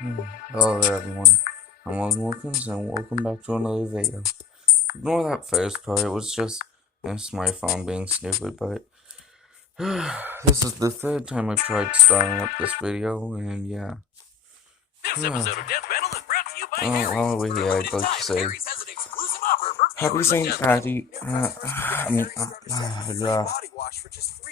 Hello there, everyone. I'm Logan Wilkins, and welcome back to another video. Ignore that first part, it was just my phone being stupid, but this is the third time I've tried starting up this video, and yeah. This episode of Death Battle is brought to you by Well, Harry's. while we're For a here, I'd limited like to time, say Harry's has an exclusive offer for Happy viewers of St. Death Battle. Patty, New customers can get the Harry's starter set with free uh, body wash for just $3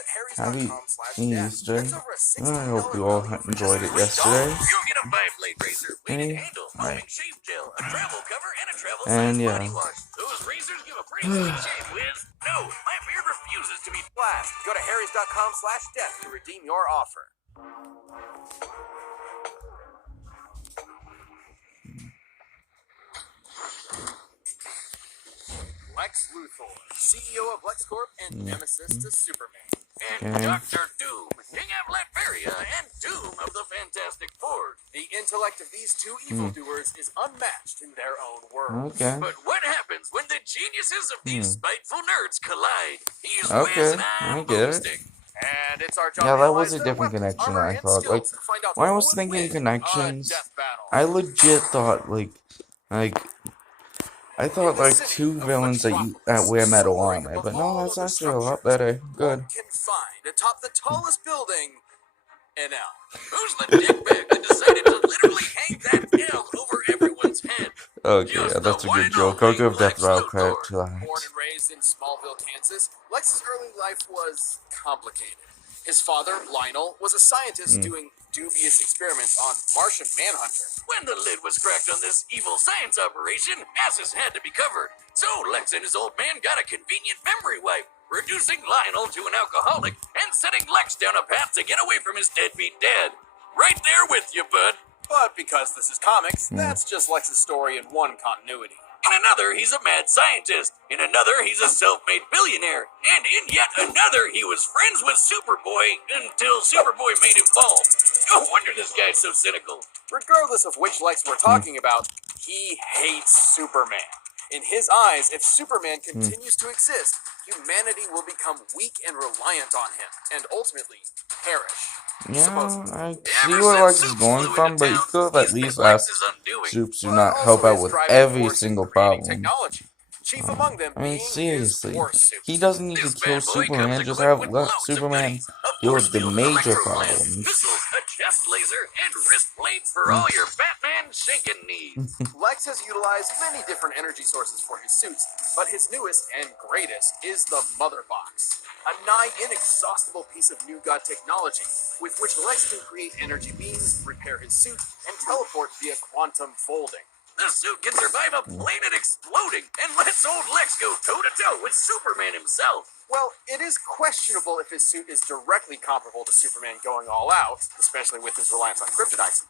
at Happy harrys.com/death. Easter. That's over a I $16 hope you all value for just enjoyed it $3. yesterday. You'll get a 5-blade razor, weighted Hey, handle, hi. foaming shave gel, a travel cover, and a travel And size yeah. body wash. Those razors give a pretty sweet shave, Wiz. No, my beard refuses to be blast. Go to harrys.com/death to redeem your offer. Lex Luthor, CEO of LexCorp and nemesis to Superman. And Okay. Doctor Doom, King of Latveria and Doom of the Fantastic Four. The intellect of these two evildoers is unmatched in their own world. Okay. But what happens when the geniuses of these spiteful nerds collide? He's Okay, Wiz and I I'm get it. Boomstick. And it's our job Yeah, to that was analyze a their different weapons, connection armor, I and thought. Like, skills to find out when I who was would thinking win a connections, death battle. I legit thought I thought like two villains that wear metal armor, but no, that's actually a lot better. Good. Can find atop the tallest building in L. Who's the dickbag that decided to literally hang that L over everyone's head? Okay, Just yeah, the that's a one good and joke. I'll only give Death Lex Row credit Luthor. to that. Born and raised in Smallville, Kansas, Lex's early life was complicated. His father, Lionel, was a scientist doing dubious experiments on Martian Manhunter. When the lid was cracked on this evil science operation, asses had to be covered. So Lex and his old man got a convenient memory wipe, reducing Lionel to an alcoholic and setting Lex down a path to get away from his deadbeat dad. Right there with you, bud. But because this is comics, that's just Lex's story in one continuity. In another, he's a mad scientist. In another, he's a self-made billionaire. And in yet another, he was friends with Superboy until Superboy made him bald. No wonder this guy's so cynical. Regardless of which Lex we're talking about, he hates Superman. In his eyes, if Superman continues to exist, humanity will become weak and reliant on him, and ultimately perish. Yeah, I see Ever where since Lex is Soups going flew from, into but you town, could have at he's been least asked Lex's undoing. Soups to But not help also out his with driving every force in single creating problem. technology. Chief among them I mean, being his seriously, war suit. he doesn't need to This kill bad boy comes Superman. Just equipped have with let loads of Superman goodies. A deal force with the field, major electroclash, problems. missiles, a chest laser, and wrist blades for all your Batman shaking needs. Lex has utilized many different energy sources for his suits, but his newest and greatest is the Mother Box, a nigh inexhaustible piece of New God technology with which Lex can create energy beams, repair his suit, and teleport via quantum folding. The suit can survive a planet exploding and lets old Lex go toe-to-toe with Superman himself. Well, it is questionable if his suit is directly comparable to Superman going all out, especially with his reliance on kryptonite.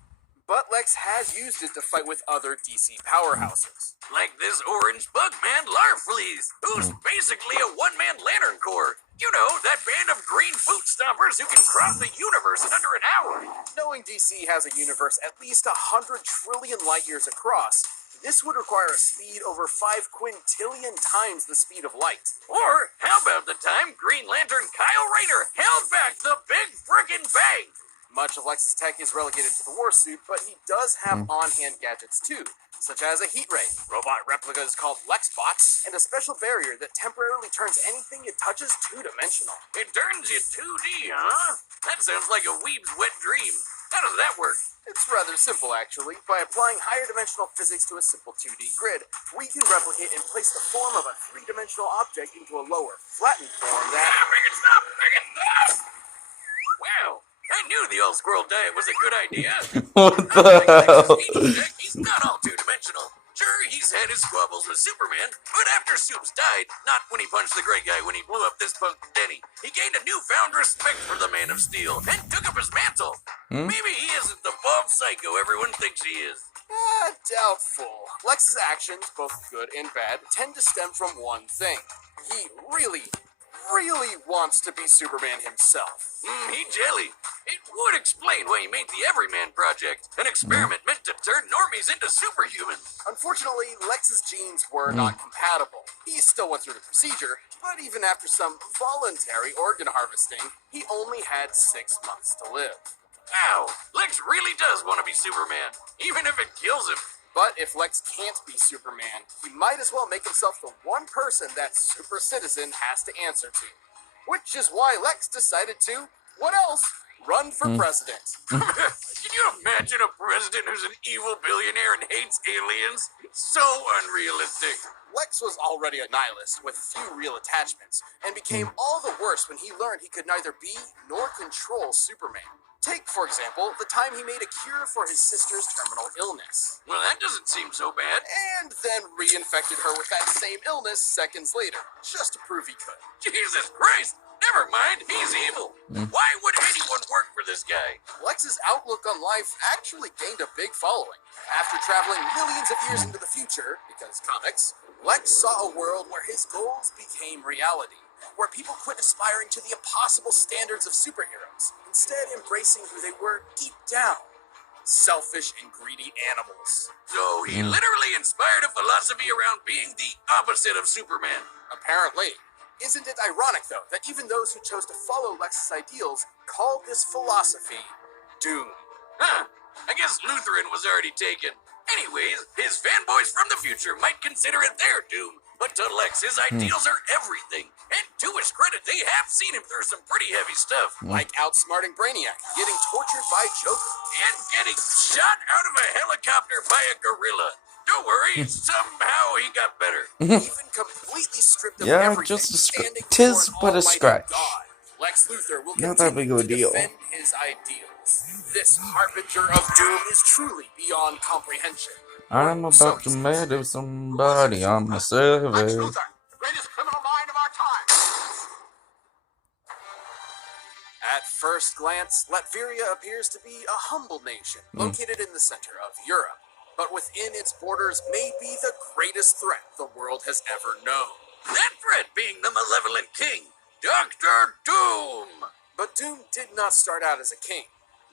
But Lex has used it to fight with other DC powerhouses. Like this orange bugman Larfleeze, who's basically a one-man Lantern Corps. You know, that band of green boot stompers who can cross the universe in under an hour. Knowing DC has a universe at least 100 trillion light years across, this would require a speed over 5 quintillion times the speed of light. Or, how about the time Green Lantern Kyle Rayner held back the big frickin' bang? Much of Lex's tech is relegated to the war suit, but he does have on-hand gadgets too, such as a heat ray, robot replicas called Lexbots, and a special barrier that temporarily turns anything it touches two-dimensional. It turns you 2D, huh? That sounds like a weeb's wet dream. How does that work? It's rather simple, actually. By applying higher dimensional physics to a simple 2D grid, we can replicate and place the form of a three-dimensional object into a lower, flattened form that... Make it stop! Make it stop! Wow, I knew the old squirrel diet was a good idea. What the hell? He's not all two-dimensional. Sure, he's had his squabbles with Superman, but after Soups died, not when he punched the great guy when he blew up this punk Denny, he gained a newfound respect for the Man of Steel and took up his mantle. Maybe he isn't the bald psycho everyone thinks he is. Doubtful. Lex's actions, both good and bad, tend to stem from one thing. He really wants to be Superman himself. He jelly. It would explain why he made the Everyman Project, an experiment meant to turn normies into superhumans. Unfortunately, Lex's genes were not compatible. He still went through the procedure, but even after some voluntary organ harvesting, he only had 6 months to live. Ow! Lex really does want to be Superman, even if it kills him. But if Lex can't be Superman, he might as well make himself the one person that Super Citizen has to answer to. Which is why Lex decided to, what else? Run for president. Can you imagine a president who's an evil billionaire and hates aliens? So unrealistic. Lex was already a nihilist with few real attachments, and became all the worse when he learned he could neither be nor control Superman. Take, for example, the time he made a cure for his sister's terminal illness. Well, that doesn't seem so bad. And then reinfected her with that same illness seconds later, just to prove he could. Jesus Christ! Never mind, he's evil. Why would anyone work for this guy? Lex's outlook on life actually gained a big following. After traveling millions of years into the future, because comics, Lex saw a world where his goals became reality, where people quit aspiring to the impossible standards of superheroes, instead embracing who they were deep down. Selfish and greedy animals. So he literally inspired a philosophy around being the opposite of Superman. Apparently. Isn't it ironic, though, that even those who chose to follow Lex's ideals called this philosophy doom? Huh. I guess Lutheran was already taken. Anyways, his fanboys from the future might consider it their doom, but to Lex, his ideals are everything. And to his credit, they have seen him through some pretty heavy stuff. Like outsmarting Brainiac, getting tortured by Joker, and getting shot out of a helicopter by a gorilla. Don't worry, somehow he got better. Even completely stripped of everything, just a standing tis before but a an almighty scratch. God. Lex Luthor will Not that big of a continue to deal. defend his ideals. This harbinger of doom is truly beyond comprehension. I'm about to murder somebody on my server. Lex Luthor, the greatest criminal mind of our time. At first glance, Latveria appears to be a humble nation located in the center of Europe, but within its borders may be the greatest threat the world has ever known. That threat being the malevolent king, Dr. Doom. But Doom did not start out as a king.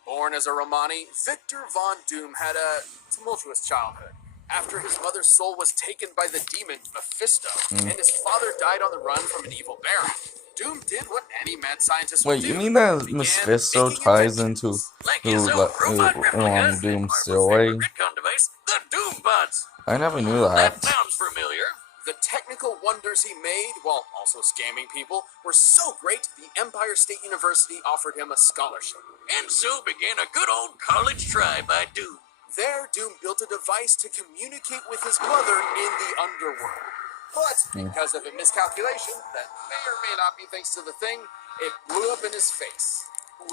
Born as a Romani, Victor Von Doom had a tumultuous childhood. After his mother's soul was taken by the demon Mephisto, and his father died on the run from an evil baron, Doom did what any mad scientist would Wait, do. you mean that Began Mephisto making ties inventions. into Like his own robot replicas, Doom's our still favorite way? Retcon device, the Doombots. I never knew That that. sounds familiar. The technical wonders he made, while also scamming people, were so great the Empire State University offered him a scholarship. And so began a good old college try by Doom. There, Doom built a device to communicate with his brother in the underworld. But because of a miscalculation that may or may not be thanks to the thing, it blew up in his face.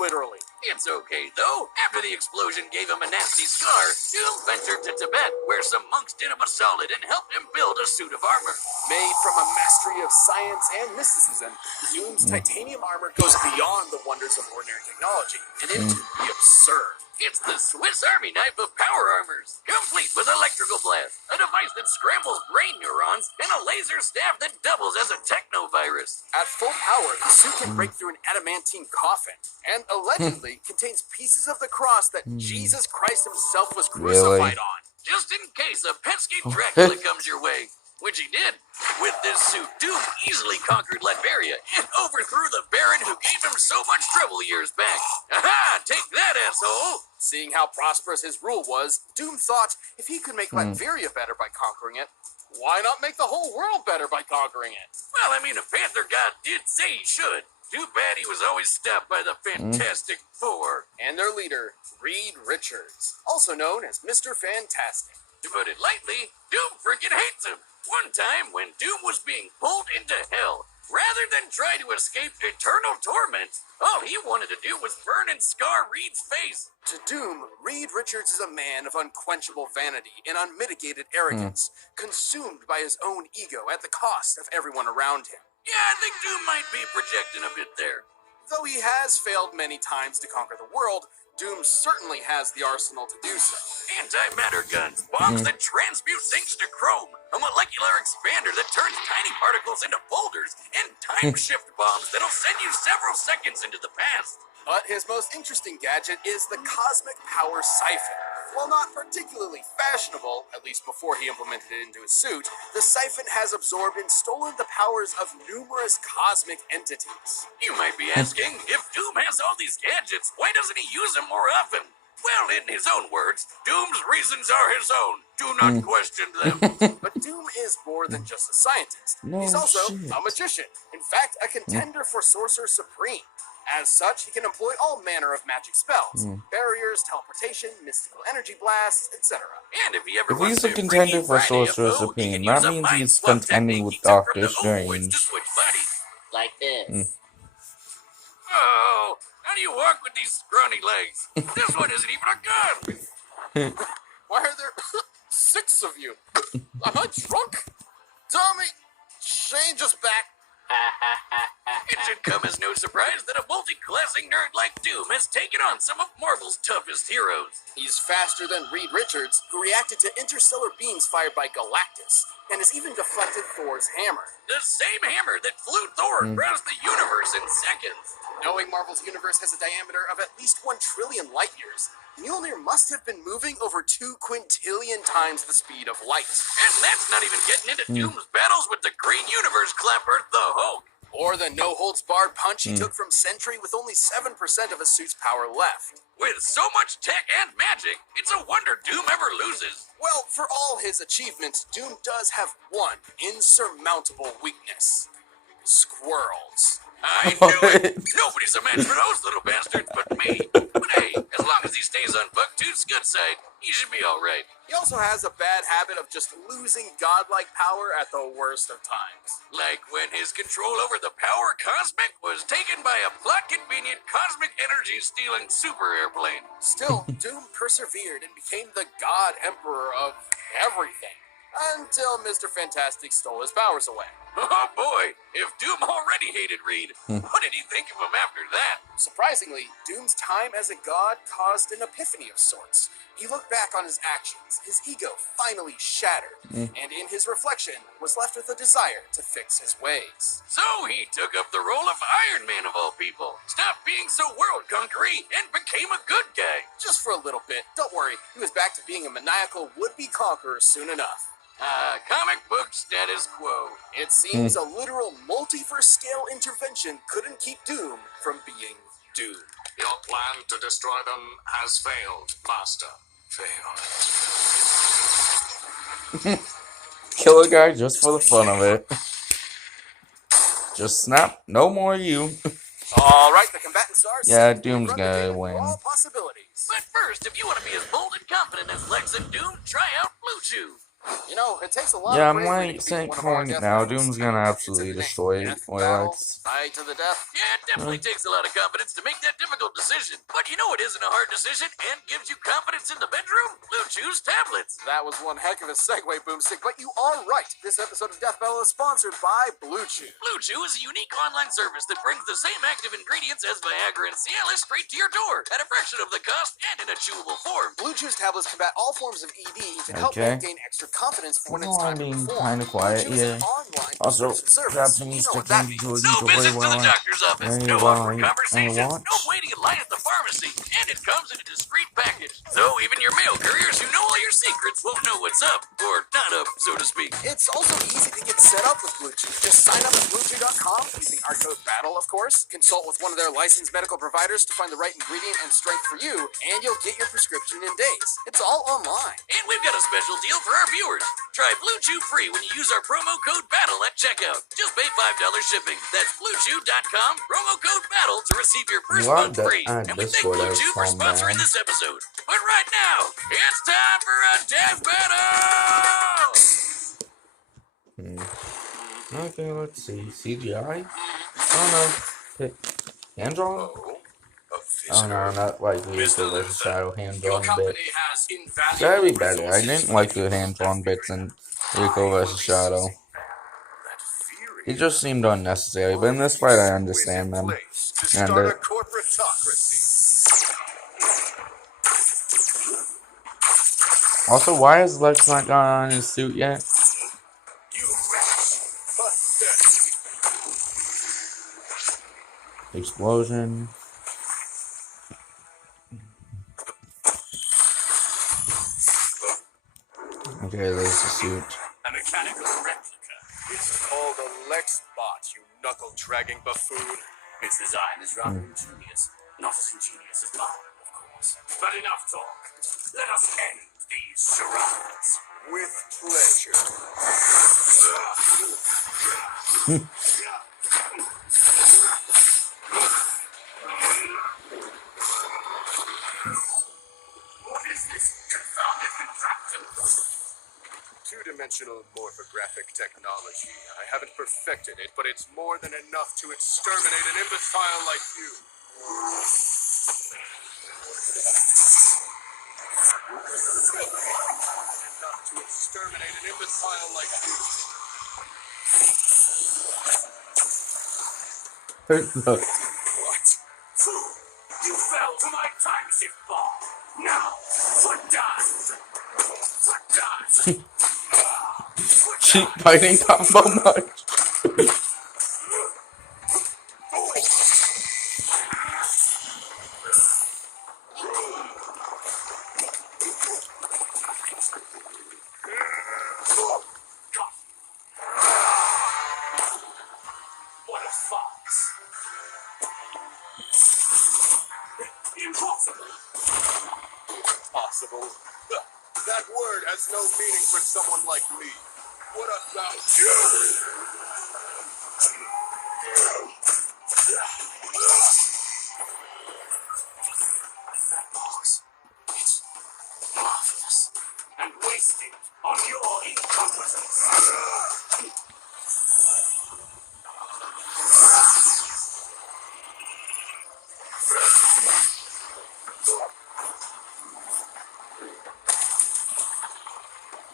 Literally. It's okay, though. After the explosion gave him a nasty scar, Doom ventured to Tibet, where some monks did him a solid and helped him build a suit of armor. Made from a mastery of science and mysticism, Doom's titanium armor goes beyond the wonders of ordinary technology and into the absurd. It's the Swiss Army knife of power armors, complete with electrical blast, a device that scrambles brain neurons, and a laser staff that doubles as a technovirus. At full power, the suit can break through an adamantine coffin, and allegedly contains pieces of the cross that Jesus Christ himself was crucified on. Just in case a pesky Dracula comes your way. Which he did. With this suit, Doom easily conquered Latveria and overthrew the Baron who gave him so much trouble years back. Aha! Take that, asshole! Seeing how prosperous his rule was, Doom thought if he could make Latveria better by conquering it, why not make the whole world better by conquering it? Well, I mean, a Panther God did say he should. Too bad he was always stopped by the Fantastic Four. And their leader, Reed Richards, also known as Mr. Fantastic. To put it lightly, Doom frickin' hates him. One time, when Doom was being pulled into hell, rather than try to escape eternal torment, all he wanted to do was burn and scar Reed's face. To Doom, Reed Richards is a man of unquenchable vanity and unmitigated arrogance, consumed by his own ego at the cost of everyone around him. Yeah, I think Doom might be projecting a bit there. Though he has failed many times to conquer the world, Doom certainly has the arsenal to do so. Antimatter guns, bombs that transmute things to chrome, a molecular expander that turns tiny particles into boulders, and time shift bombs that'll send you several seconds into the past. But his most interesting gadget is the Cosmic Power Siphon. While not particularly fashionable, at least before he implemented it into his suit, the Siphon has absorbed and stolen the powers of numerous cosmic entities. You might be asking, if Doom has all these gadgets, why doesn't he use them more often? Well, in his own words, Doom's reasons are his own. Do not question them. But Doom is more than just a scientist. He's also a magician. In fact, a contender for Sorcerer Supreme. As such, he can employ all manner of magic spells. Barriers, teleportation, mystical energy blasts, etc. And if he ever If he's a contender for Sorcerer Supreme, that means he's contending with Doctor Strange. Like this. Oh, how do you walk with these scrawny legs? This one isn't even a gun. Why are there 6 of you? Am I drunk? Tommy, Shane just back. It should come as no surprise that a multi-classing nerd like Doom has taken on some of Marvel's toughest heroes. He's faster than Reed Richards, who reacted to interstellar beams fired by Galactus, and has even deflected Thor's hammer. The same hammer that flew Thor across the universe in seconds. Knowing Marvel's universe has a diameter of at least 1 trillion light years, Mjolnir must have been moving over 2 quintillion times the speed of light. And that's not even getting into Doom's battles with the Green Universe Clapper, the Hulk. Or the no-holds-barred punch he took from Sentry with only 7% of his suit's power left. With so much tech and magic, it's a wonder Doom ever loses. Well, for all his achievements, Doom does have one insurmountable weakness. Squirrels. I knew it! Nobody's a match for those little bastards but me. But hey, as long as he stays on Bucktooth's good side, he should be alright. He also has a bad habit of just losing godlike power at the worst of times. Like when his control over the Power Cosmic was taken by a plot-convenient cosmic energy-stealing super airplane. Still, Doom persevered and became the God Emperor of everything. Until Mr. Fantastic stole his powers away. Oh boy, if Doom already hated Reed, what did he think of him after that? Surprisingly, Doom's time as a god caused an epiphany of sorts. He looked back on his actions, his ego finally shattered, and in his reflection was left with a desire to fix his ways. So he took up the role of Iron Man of all people, stopped being so world-conquering, and became a good guy. Just for a little bit, don't worry, he was back to being a maniacal would-be conqueror soon enough. Comic book status quo. It seems a literal multiverse-scale intervention couldn't keep Doom from being Doom. Your plan to destroy them has failed, Master. Failed. Kill a guy just for the fun of it. Just snap. No more you. Alright, the combatants are Yeah, set. Doom's Run the gonna gamut for win. all possibilities. But first, if you want to be as bold and confident as Lex and Doom, try out Blue Chew. You know, it takes a lot Yeah, of I'm bravery like to saying beat one of our calling it death now. battles. Doom's gonna It's absolutely in the name. destroy Death Oilex. fight to the death. Yeah, it definitely takes a lot of confidence to make that difficult decision. But you know it isn't a hard decision and gives you confidence in the bedroom? Blue Chew's tablets. That was one heck of a segue, Boomstick, but you are right. This episode of Death Battle is sponsored by Blue Chew. Blue Chew is a unique online service that brings the same active ingredients as Viagra and Cialis straight to your door at a fraction of the cost and in a chewable form. Blue Chew's tablets combat all forms of ED and help men gain extra confidence for when it's time to being perform. kind of quiet here. Also, Captain needs to come to No visits to the doctor's office, no awkward conversations, no waiting in line at the pharmacy, and it comes in a discreet package. So even your mail couriers who know all your secrets won't know what's up, or not up, so to speak. It's also easy to get set up with Blue Chew. Just sign up at BlueChew.com using our code BATTLE, of course. Consult with one of their licensed medical providers to find the right ingredient and strength for you, and you'll get your prescription in days. It's all online. And we've got a special deal for our viewers. Try Blue Chew free when you use our promo code BATTLE at checkout. Just pay $5 shipping. That's BlueChew.com, promo code BATTLE to receive your first month free. And we thank Blue Chew for sponsoring this episode. But right now, it's time for a death battle! Okay, let's see. CGI? Oh no. Hand drawn? Oh no, not like Rico vs. Shadow hand drawn bit. That'd be better. I didn't like the hand drawn bits in Rico vs. Shadow. It just seemed unnecessary, but in this fight I understand them. And also, why has Lex not gone on his suit yet? Explosion. Okay, there's the suit. A mechanical replica. It's called a Lexbot, you knuckle-dragging buffoon. Its design is rather ingenious. Not as ingenious as mine, of course. But enough talk. Let us end these charades. With pleasure. What is this confounded contraption? Two-dimensional morphographic technology. I haven't perfected it, but it's more than enough to exterminate an imbecile like you. Enough to exterminate an imbecile like you. What? You fell to my time shift ball. Now, what dies? What dies? Cheap fighting combo much. What a farce. Impossible. Possible. That word has no meaning for someone like me. What about you? That box. It's marvelous. And wasted on your incompetence.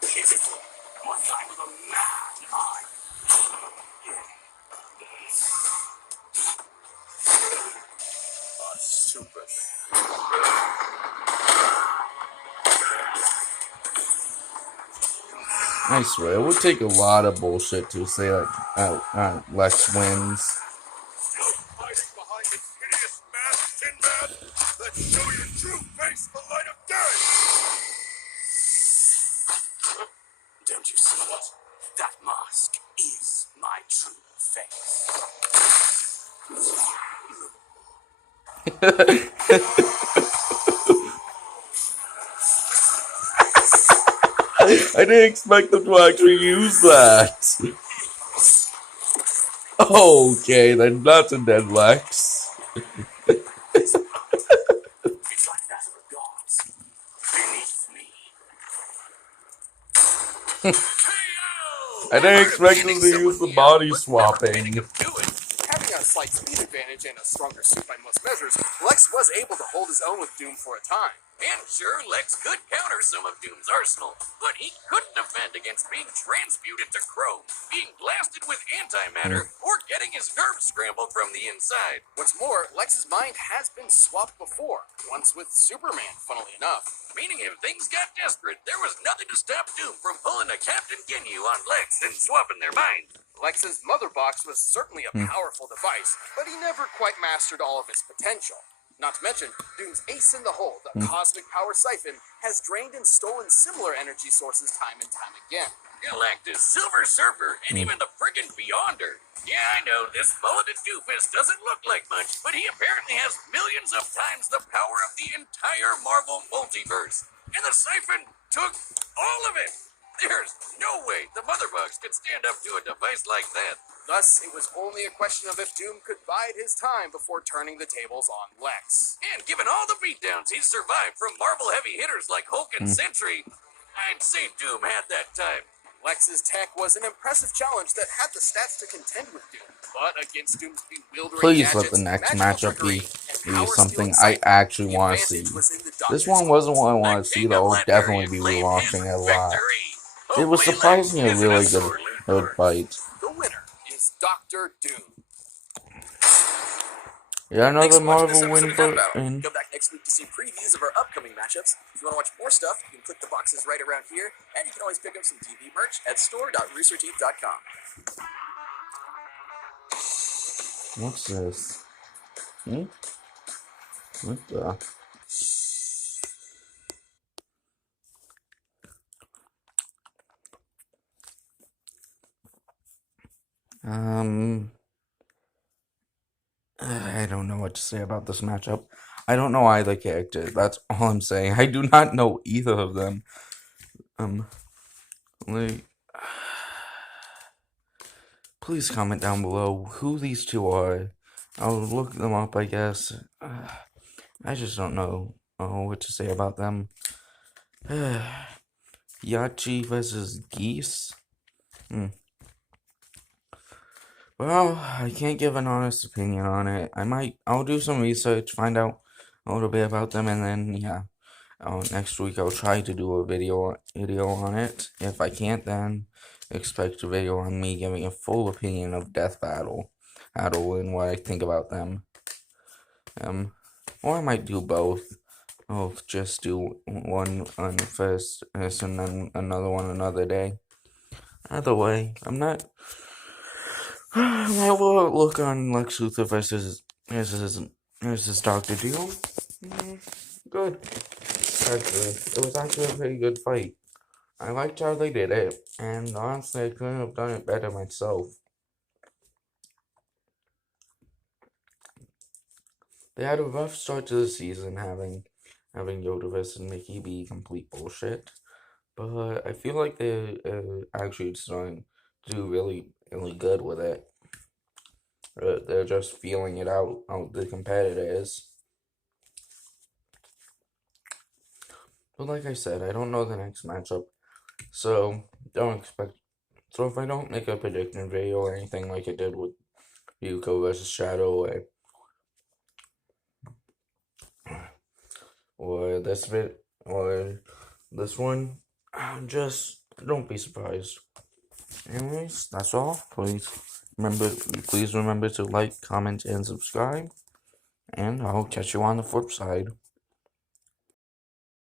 Pitiful. What kind of a man am I? A Superman. I swear, it would take a lot of bullshit to say like, Lex wins. Still hiding behind this hideous mask, Sinbad? Let's show your true face the light of day! Don't you see it? That mask is my true face. I didn't expect them to actually use that. Okay, then that's a dead Lex. It's like that of the gods. Beneath me. I didn't expect them to use the body swapping. Having a slight speed advantage and a stronger suit by most measures, Lex was able to hold his own with Doom for a time. And sure, Lex could counter some of Doom's arsenal, but he couldn't defend against being transmuted to chrome, being blasted with antimatter, or getting his nerves scrambled from the inside. What's more, Lex's mind has been swapped before, once with Superman, funnily enough. Meaning if things got desperate, there was nothing to stop Doom from pulling a Captain Ginyu on Lex and swapping their minds. Lex's mother box was certainly a powerful device, but he never quite mastered all of its potential. Not to mention, Doom's ace in the hole, the cosmic power siphon, has drained and stolen similar energy sources time and time again. Galactus, Silver Surfer, and even the friggin' Beyonder. Yeah, I know, this mulleted doofus doesn't look like much, but he apparently has millions of times the power of the entire Marvel multiverse. And the siphon took all of it. There's no way the Mother Box could stand up to a device like that. Thus, it was only a question of if Doom could bide his time before turning the tables on Lex. And given all the beatdowns he's survived from Marvel heavy hitters like Hulk and Sentry, I'd say Doom had that time. Lex's tech was an impressive challenge that had the stats to contend with Doom, but against Doom's bewildering Please let gadgets, the next magical matchup trickery, be and power something stealing I actually the want to see. advantage was in the This Doctor's one wasn't what I The want to see, King though. of I'll definitely be Latveria rewatching it a claimed lot. his victory. It was Hopefully surprisingly a Lex really isn't a good, sore good loser. fight. The winner is Dr. Doom. Yeah, Thanks another for watching this Marvel episode win of for. Death Battle. And Come back next week to see previews of our upcoming matchups. If you want to watch more stuff, you can click the boxes right around here, and you can always pick up some TV merch at store.roosterteeth.com. what's this? What the? I don't know what to say about this matchup. I don't know either character. That's all I'm saying. I do not know either of them. Like, please comment down below who these two are. I'll look them up, I guess. I just don't know what to say about them. Yachi versus Geese. Well, I can't give an honest opinion on it. I'll do some research, find out a little bit about them, and then, yeah. Next week I'll try to do a video on it. If I can't, then expect a video on me giving a full opinion of Death Battle and what I think about them. Or I might do both. I'll just do one on first and then another one another day. Either way, I will look on Lex Luthor versus Dr. Doom. Good. Actually, it was actually a pretty good fight. I liked how they did it, and honestly, I couldn't have done it better myself. They had a rough start to the season, having Yodaverse and Mickey be complete bullshit, but I feel like they're actually starting to do really, really good with it. They're just feeling it out the competitors. But like I said, I don't know the next matchup, so So if I don't make a prediction video or anything like I did with Yuko versus Shadow or this one, just don't be surprised. Anyways, that's all. Please remember to like, comment, and subscribe, and I'll catch you on the flip side.